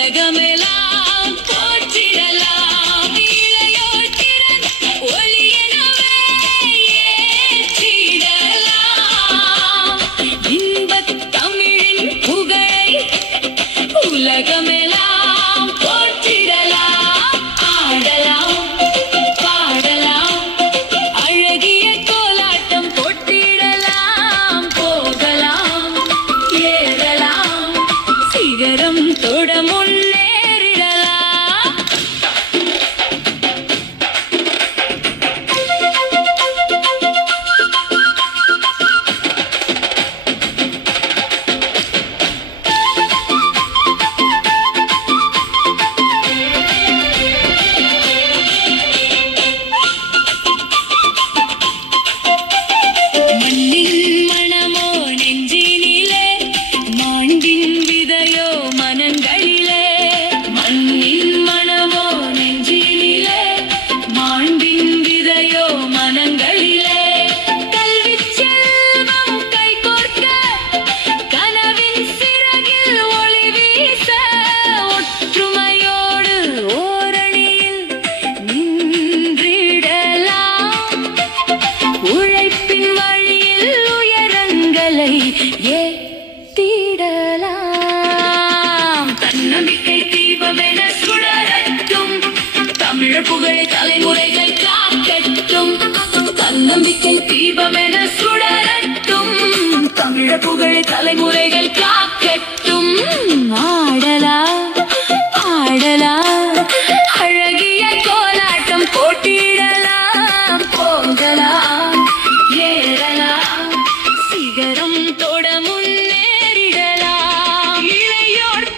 உலகமெல்லாம் போற்றிடலாம் இளையோர் திறன் ஒளியெனவே ஏற்றிடலாம் இன்பத் தமிழின் புகழை உலகமெல்லாம் போற்றிடலாம் ஆடலாம் பாடலாம் அழகிய கோலாட்டம் போட்டிடலாம் போகலாம் ஏறலாம் சிகரம் தொட முன்னேறிடலாம் மண்ணின் மணமோ நெஞ்சினிலே மாண்பின் விதையோ மனங்களிலே மண்ணின் மணமோ நெஞ்சினிலே மாண்பின் விதையோ மனங்களிலே கல்விச் செல்வம் கைகோர்க்க கனவின் சிறகில் ஒளி வீச ஒற்றுமையோடு ஓரணியில் நின்றிடலாம் உழைப்பின் வழியில் உயரங்களை ஏற்றிடலாம் தன்னம்பிக்கை தீபமென சுடரட்டும் தமிழர் புகழை தலைமுறைகள் காக்கட்டும் தன்னம்பிக்கை தீபமென சுடரட்டும் தமிழர் புகழை